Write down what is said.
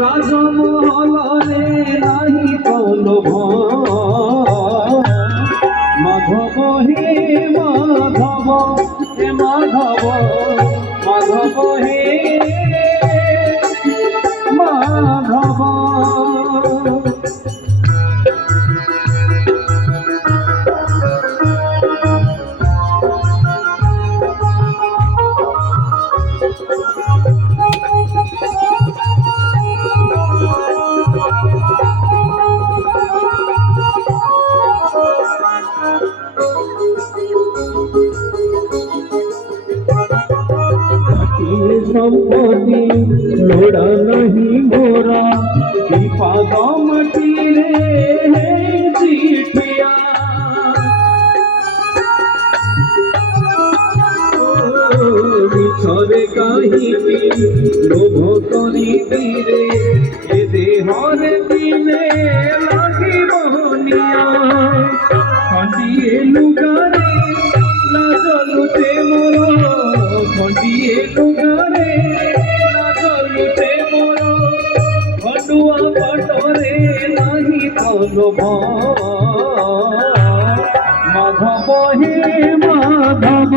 রাজমহলরে নাহি কোনো মাধব হে মাধব হে মাধব মাধব হে মাধব। সম্পত্তি লোড়া নাহি মোরা বিপদ মাটিরে চিঠিয়া মিছরে কাহিবি লোভ করিবিরে এ দেহরে দিনে লাগিব নিয়া খণ্ডিয়ে লুগারে লাজলুতে মোর খণ্ডিয়ে লুগারে লাজলুতে মোর খণ্ডুয়া পটরে নাহি কোনো মাধব হে মাধব।